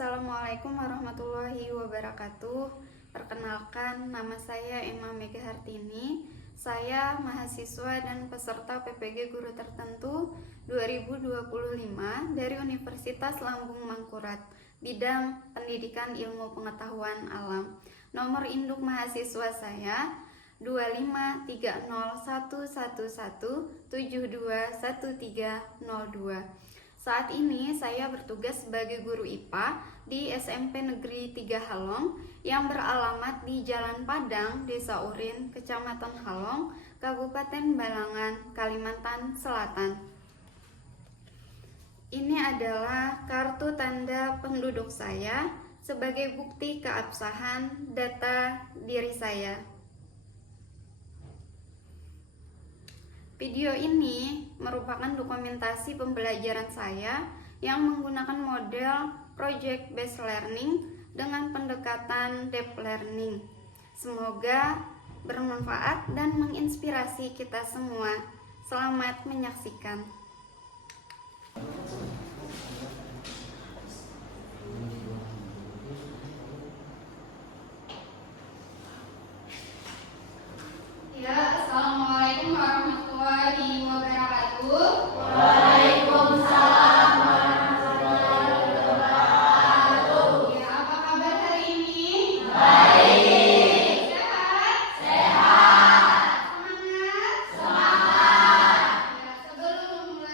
Assalamualaikum warahmatullahi wabarakatuh. Perkenalkan, nama saya Emma Mega Hartini. Saya mahasiswa dan peserta PPG Guru Tertentu 2025 dari Universitas Lambung Mangkurat, bidang Pendidikan Ilmu Pengetahuan Alam. Nomor induk mahasiswa saya 25301117211302. Saat ini saya bertugas sebagai guru IPA di SMP Negeri 3 Halong yang beralamat di Jalan Padang, Desa Urin, Kecamatan Halong, Kabupaten Balangan, Kalimantan Selatan. Ini adalah kartu tanda penduduk saya sebagai bukti keabsahan data diri saya. Video ini merupakan dokumentasi pembelajaran saya yang menggunakan model Project Based Learning dengan pendekatan Deep Learning. Semoga bermanfaat dan menginspirasi kita semua. Selamat menyaksikan. Assalamualaikum warahmatullahi wabarakatuh. Waalaikumsalam warahmatullahi wabarakatuh. Apa kabar hari ini? Baik. Sehat? Sehat. Semangat? Semangat. Sebelum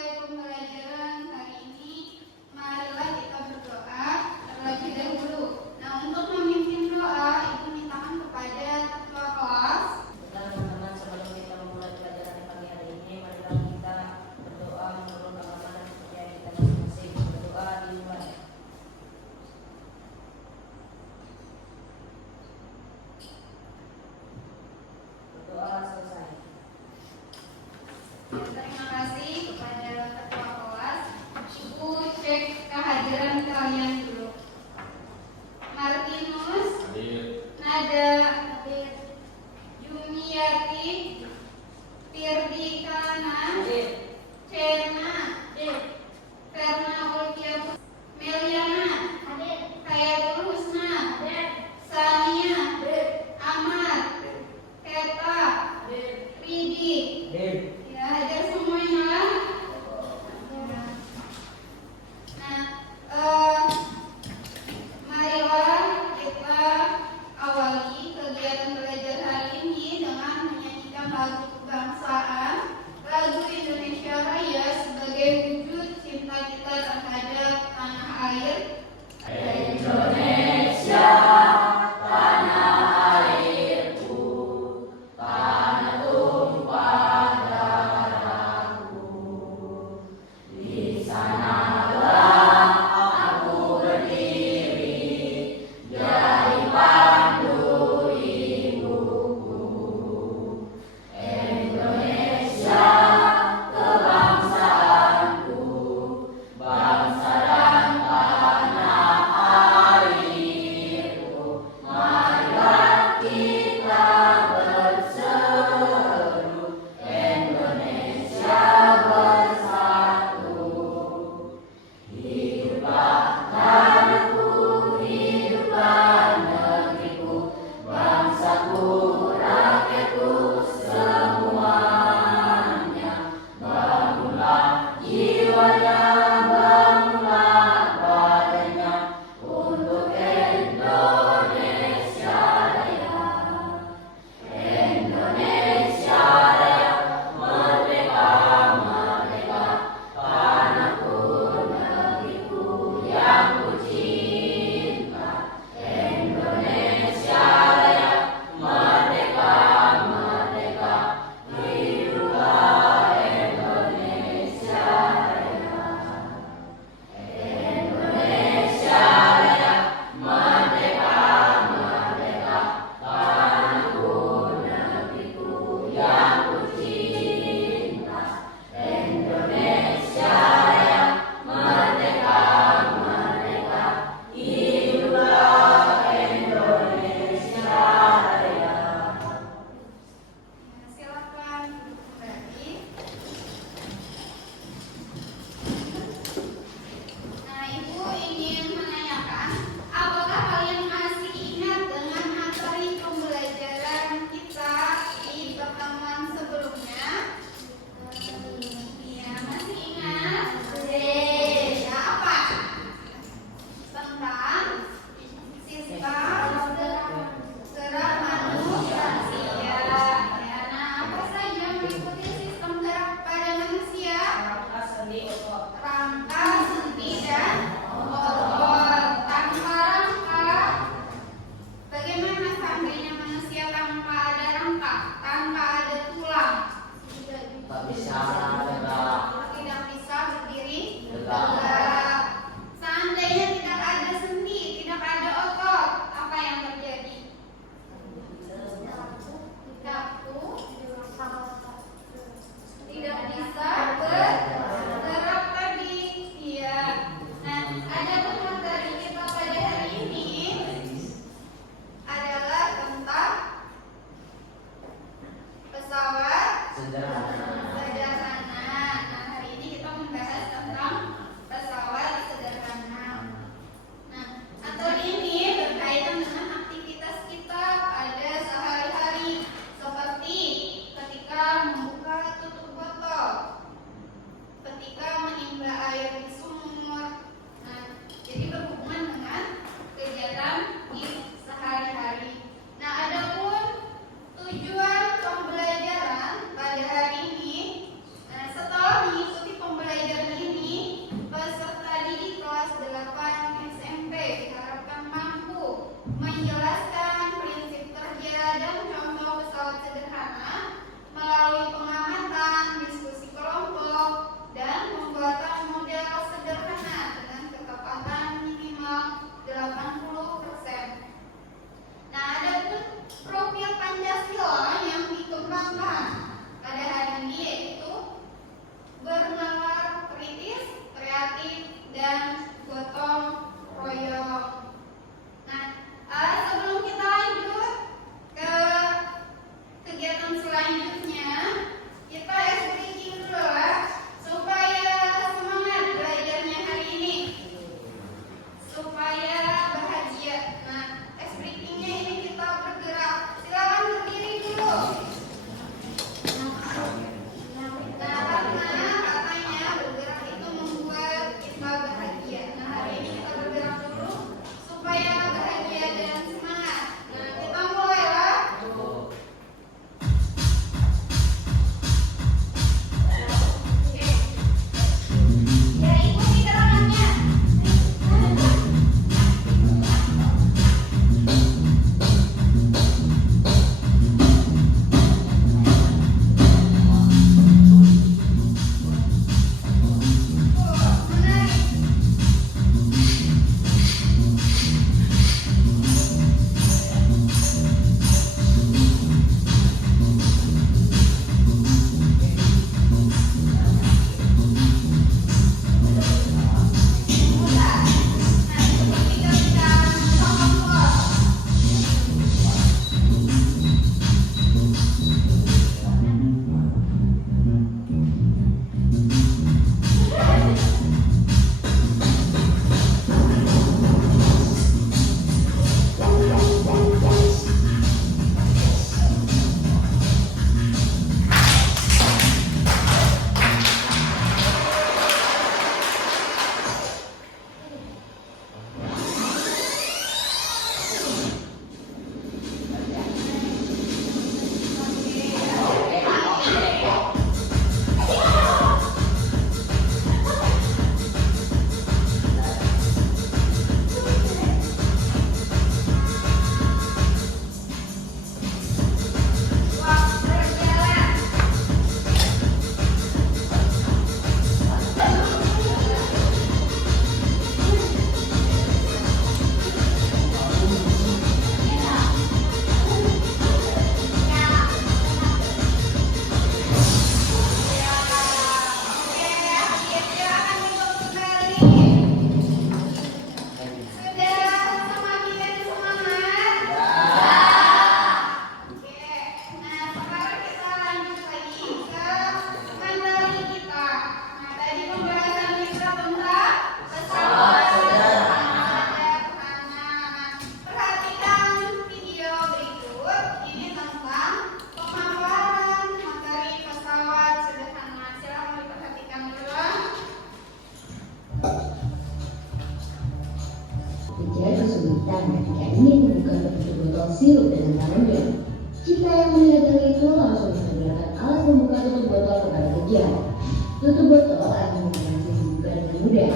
Tutup botol administrasi dibuka dengan mudah.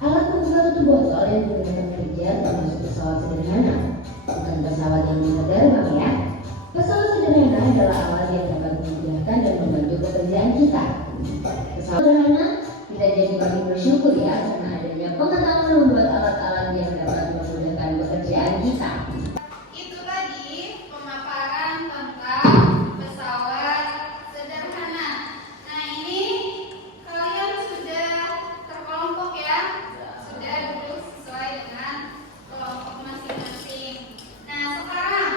Alat pembuka tutup botol yang digunakan kerja termasuk pesawat sederhana, bukan pesawat yang bisa terbang ya. Pesawat sederhana adalah alat yang dapat memudahkan dan membantu pekerjaan kita. Pesawat sederhana kita jadi makin bersyukur ya karena adanya pengetahuan membuat alat-alat yang dapat memudahkan pekerjaan kita. Itu tadi pemaparan tentang pesawat sederhana. Nah, ini kalian sudah terkelompok ya? Sudah duduk sesuai dengan kelompok masing-masing. Nah, sekarang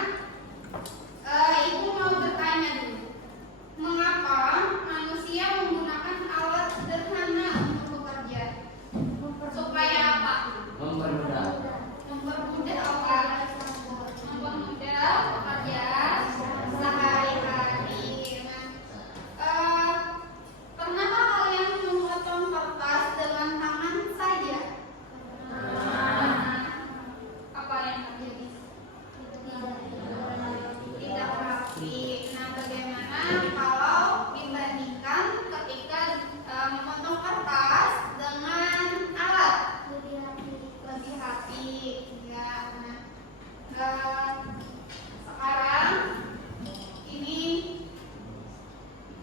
Ibu mau bertanya dulu. Mengapa manusia menggunakan alat sederhana untuk bekerja? Supaya apa? Mempermudah. Mempermudah apa? Mempermudah pekerjaan sehari-hari. Nah, pernahkah kalian memotong kertas dengan tangan saja? Apa yang terjadi? Tidak rapi. Nah, bagaimana kalau dibandingkan ketika memotong kertas dengan alat? Lebih rapi. Ya. Nah, sekarang ini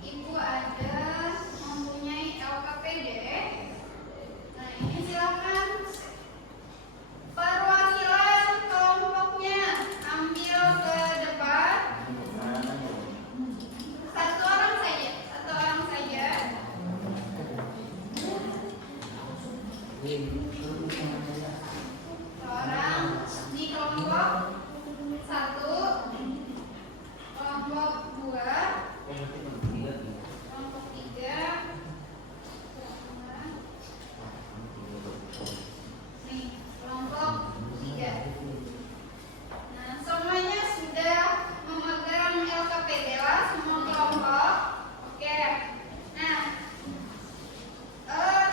Ibu ada mempunyai LKPD. Nah, ini silakan perwakilan kelompoknya ambil ke depan. Satu orang saja. Seorang di kelompok 1, kelompok 2, kelompok 3. Nih, kelompok 3. Nah, semuanya sudah memegang LKPD lah, semua kelompok. Oke. Nah,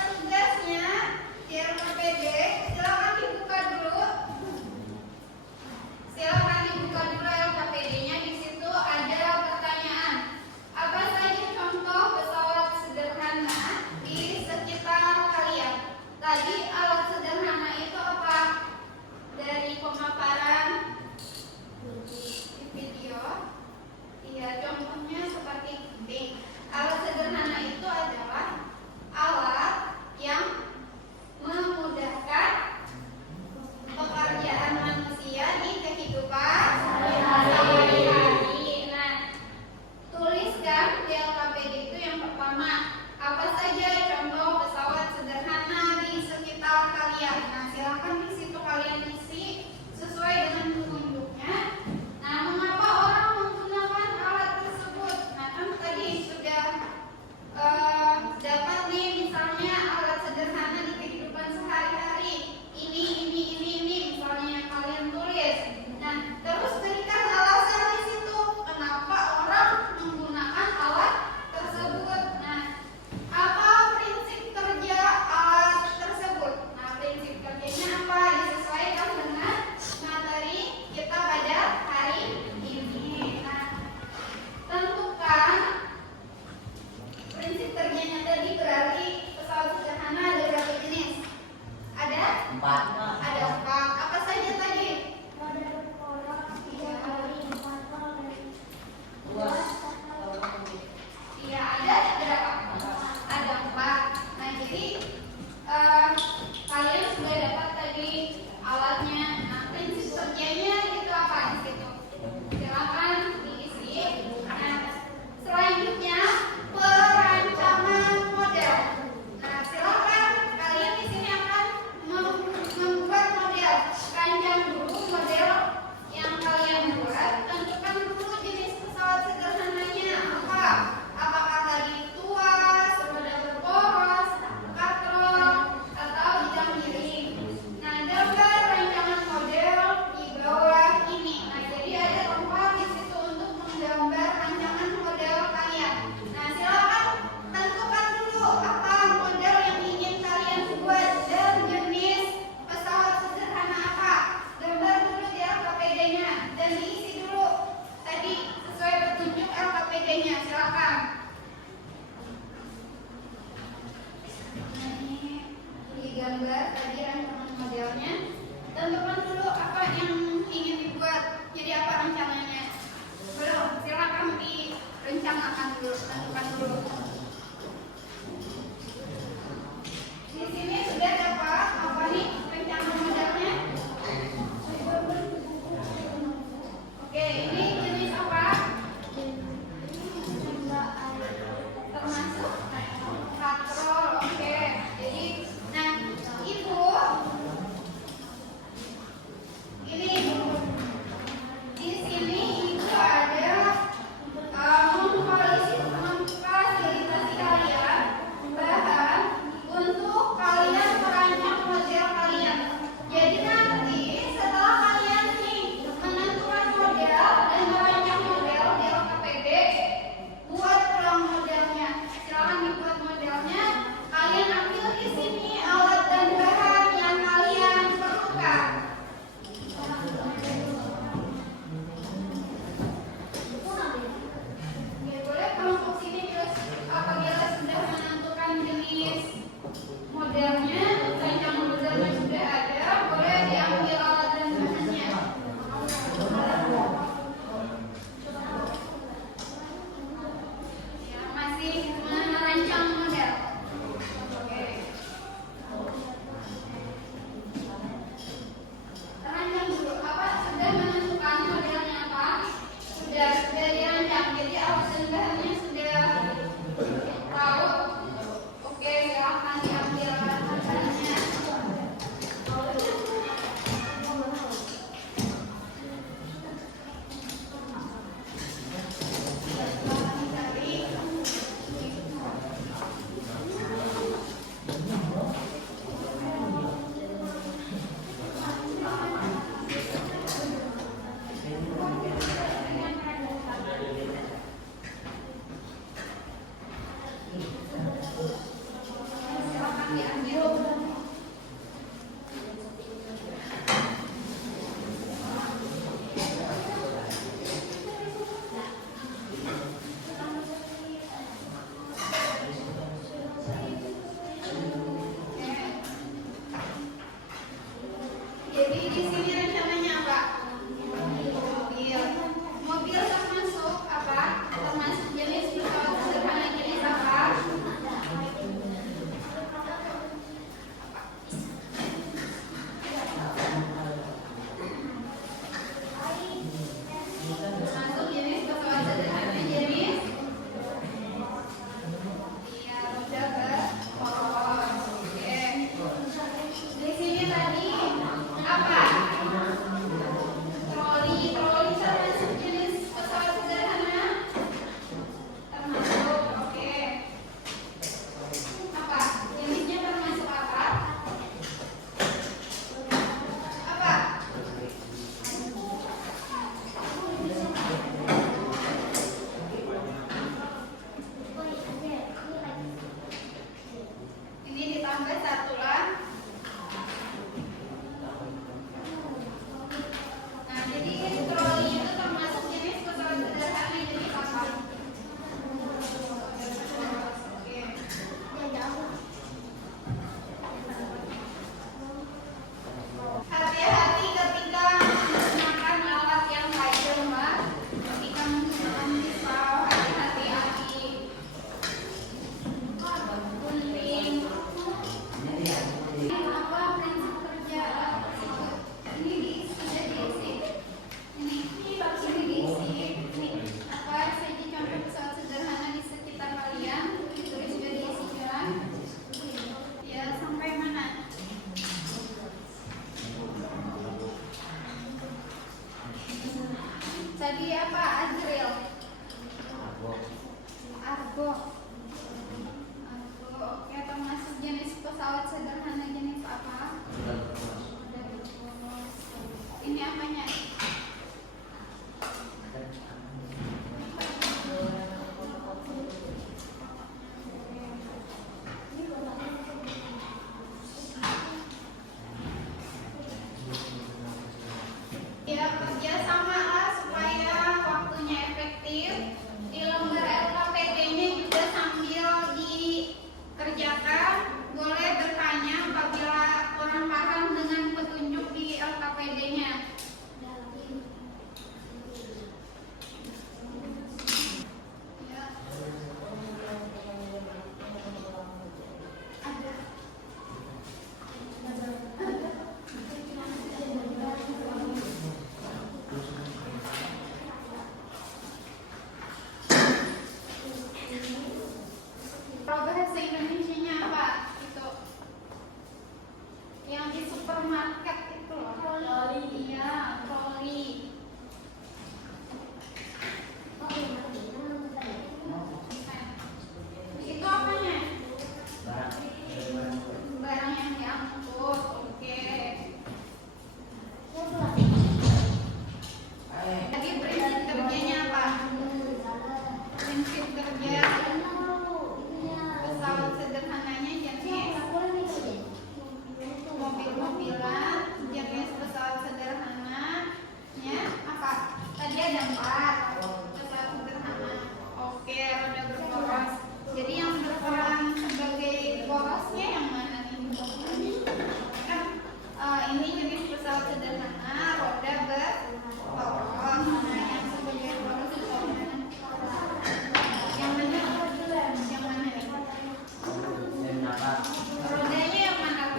tugasnya di LKPD tadi rancangan modelnya. Tentukan dulu apa yang ingin dibuat. Jadi apa rencananya? Belum, silakan direncanakan dulu, tentukan dulu. Di sini sudah dapat apa nih rencana modelnya? Oke, ini jenis apa? Termasuk katrol. Oke, jadi nah ibu ini di sini itu ada memfasilitasi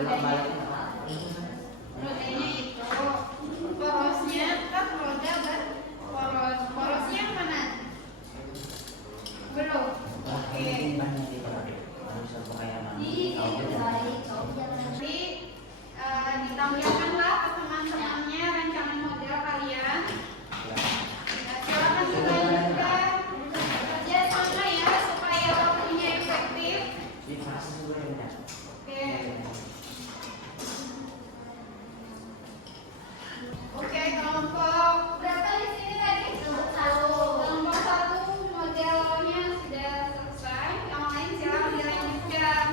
rodanya itu porosnya kan roda berporos. Porosnya yang mana? Belum. Oke. Nanti ditampilkanlah ke teman-temannya rancangan model kalian. Ya, silakan dilanjutkan kerja sama ya supaya waktunya efektif. Oke. Oke, kelompok berapa di sini tadi? Kelompok 1 modelnya sudah selesai. Yang lain silakan dilanjutkan.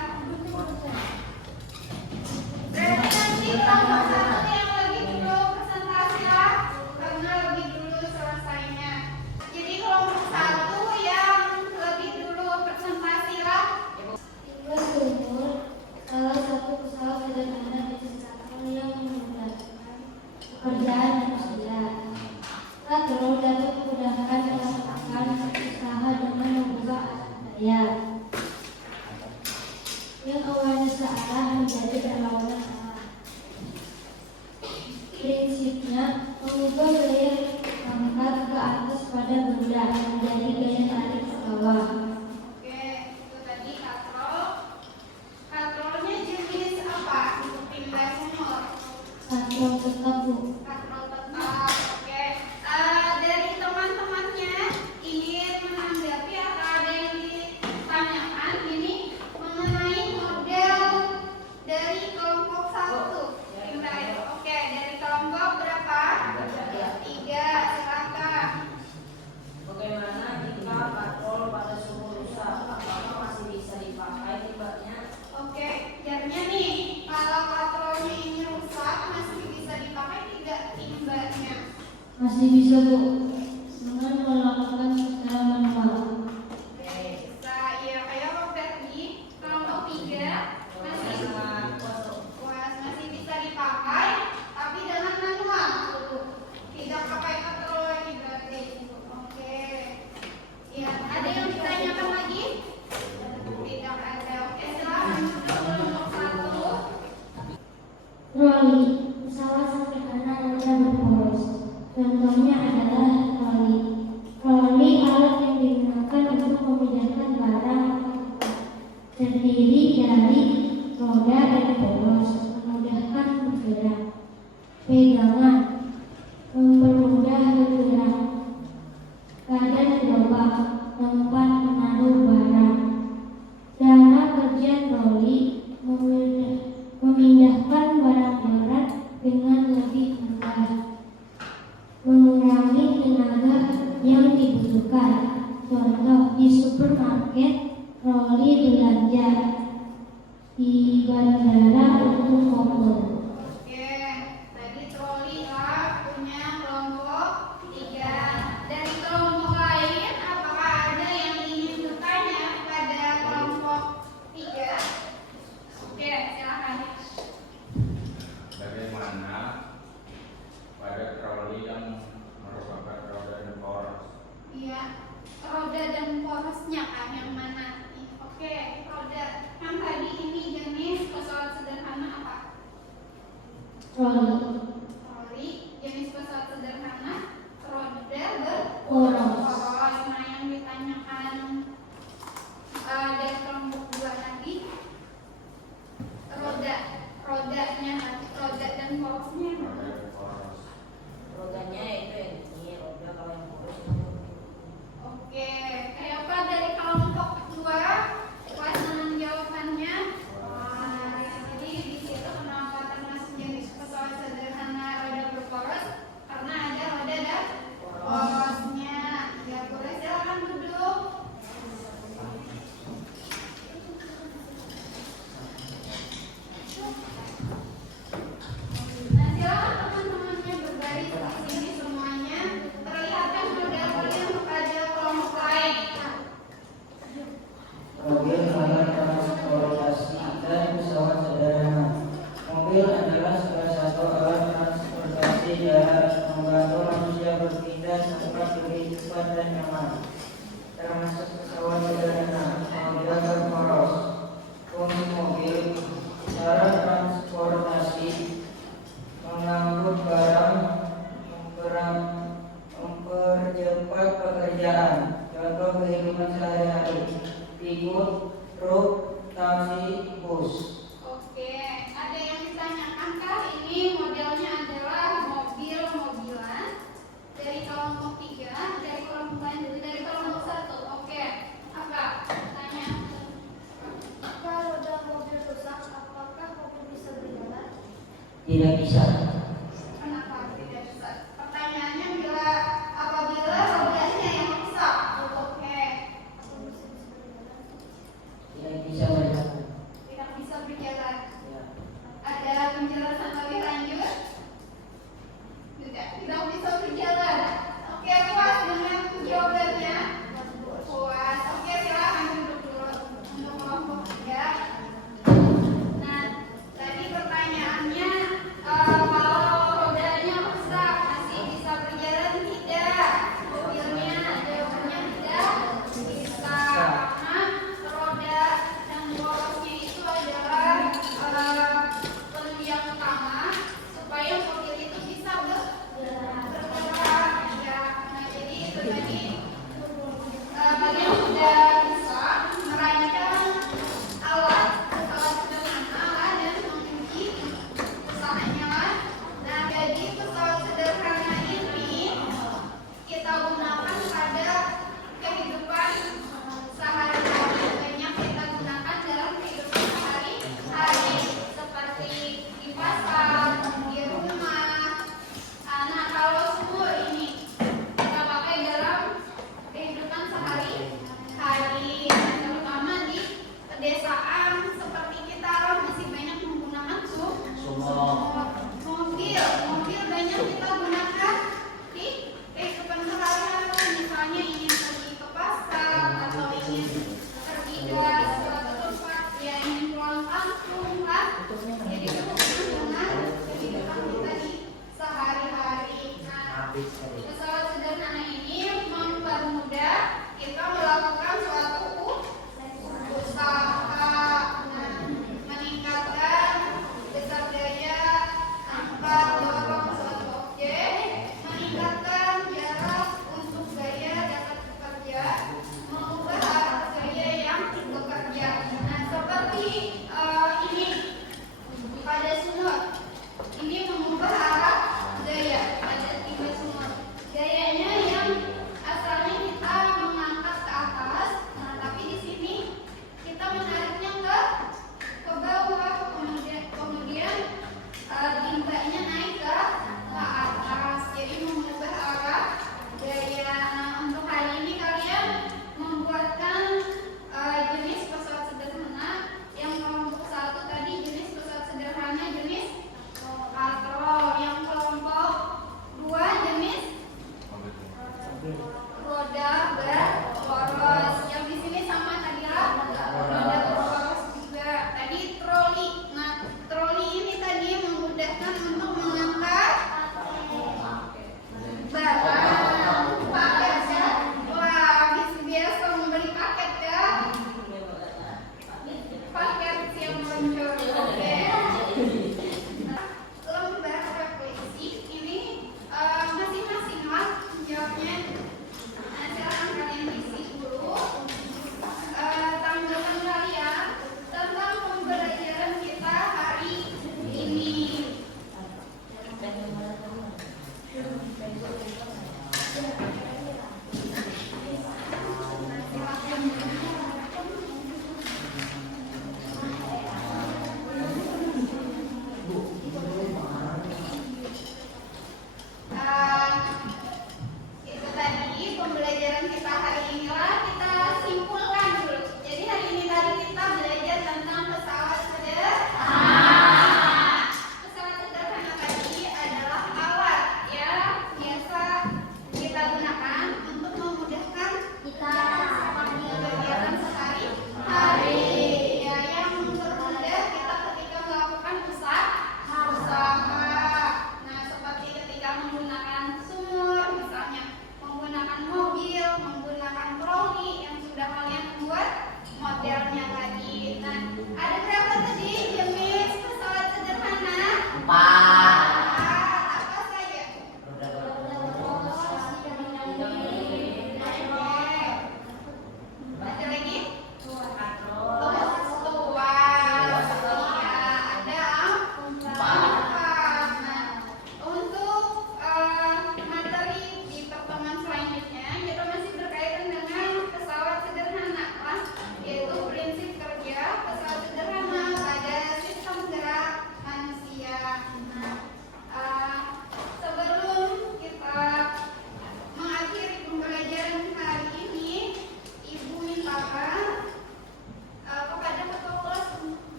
Berarti nanti kelompok 1 yang lebih dulu presentasi lah, karena lebih dulu selesainya. Jadi kelompok 1 yang lebih dulu presentasi lah. Tiba sumur, salah satu pesawat sederhana diciptakan yang memudahkan pekerjaan manusia. Lateral dapat memudahkan melakukan usaha dengan membuka daya yang awalnya searah menjadi berlawanan arah. Prinsipnya mengubah gaya angkat ke atas pada benda menjadi gaya tarik ke bawah. Oke, itu tadi katrol. Katrolnya jenis apa? Pindah sumur. Katrol tetap, Bu. Katrol tetap. Oke. Dari teman-temannya ingin menanggapi atau ada yang ditanyakan ini mengenai model dari kelompok 1. Pindah ya. Oke, dari kelompok berapa? 3. Silakan. Bagaimana jika katrol pada sumur rusak? Apakah masih bisa dipakai timbanya? Oke, jarnya nih, kalau katrolnya ini rusak masih bisa dipakai tidak timbanya? Masih bisa, Bu, dengan melakukan secara manual. Bisa, ya kayak waktu tadi kelompok 3 masih bisa dipakai, tapi dengan manual. Tidak pakai katrol lagi berarti. Oke. Ya, ada yang ditanyakan lagi? Tidak ada. Oke, silakan untuk kelompok 1. Troli, pesawat sederhana roda berporos. Contohnya adalah troli. Troli alat yang digunakan untuk memindahkan barang terdiri dari roda dan poros, memudahkan bergerak. Pegangan, mempermudah bergerak. Badan gerobak, tempat menaruh barang. Cara kerja troli memindahkan barang berat dengan lebih mudah, mengurangi tenaga yang dibutuhkan. Contoh di supermarket, troli belanja, di bandara untuk mobil. Oke, tadi troli lah punya kelompok 3. Dari kelompok lain, apakah ada yang ingin bertanya pada kelompok 3? Oke, silakan. Bagaimana pada troli yang merupakan roda dan poros? Iya, roda dan porosnya kan yang mana? Oke, roda. Yang tadi ini jenis pesawat sederhana apa? Troli, Troli, jenis pesawat sederhana, roda poros. berporos. Nah, yang ditanyakan dari kelompok 2 tadi, rodanya, roda dan porosnya. Roda dan poros. Rodanya itu yang ini, roda kalau yang poros. Oke, kayak apa dari kelompok 2? Pasangan jawabannya. Jadi di situ kenapa termasuk jenis pesawat sederhana roda berporos? Karena ada roda dan porosnya. Ya, boleh silakan duduk. Nah, silakan teman-temannya berbaris di sini semuanya. Perlihatkan model kalian kepada kelompok lain. Mobil alat transportasi dan pesawat sederhana. Mobil adalah salah satu alat transportasi darat membantu manusia berpindah tempat lebih cepat dan nyaman. Termasuk pesawat sederhana, mobil berporos. Fungsi mobil, cara transportasi Urus. Oke, ada yang ditanyakan kah? Ini modelnya adalah mobil-mobilan dari kelompok 3, dari kelompok lain dulu, dari kelompok 1. Oke, apa? Tanya. Kalau roda mobil rusak, apakah mobil bisa berjalan? Tidak bisa. Kenapa tidak bisa? Pertanyaannya apabila rodanya yang rusak. Oke, Tidak bisa berjalan. tidak bisa berjalan. Ya. Ada penjelasan lebih lanjut? Tidak bisa berjalan. Oke, puas dengan jawabannya? Puas. Oke, silakan duduk dulu untuk kelompok 3. Nah, tadi pertanyaannya kalau rodanya rusak masih bisa berjalan tidak? Mobilnya jawabannya tidak bisa karena roda dan borosnya itu adalah penunjang utama supaya mobil itu bisa bergerak. Ya, nah jadi itu tadi bagi yang sudah bisa merancang alat sederhana lah dan menguji usahanya lah. Nah, jadi pesawat sederhana ini kita gunakan pada kehidupan sehari-hari. Banyak kita gunakan dalam kehidupan sehari-hari seperti di pasar, di rumah. Nah, kalau sumur ini kita pakai dalam kehidupan sehari-hari, terutama di pedesaan seperti kita masih banyak menggunakan sumur. Mobil banyak kita gunakan di kehidupan sehari-hari, misalnya ingin pergi ke pasar atau ingin pergi ke suatu tempat, ya ingin pulang kampung lah. Jadi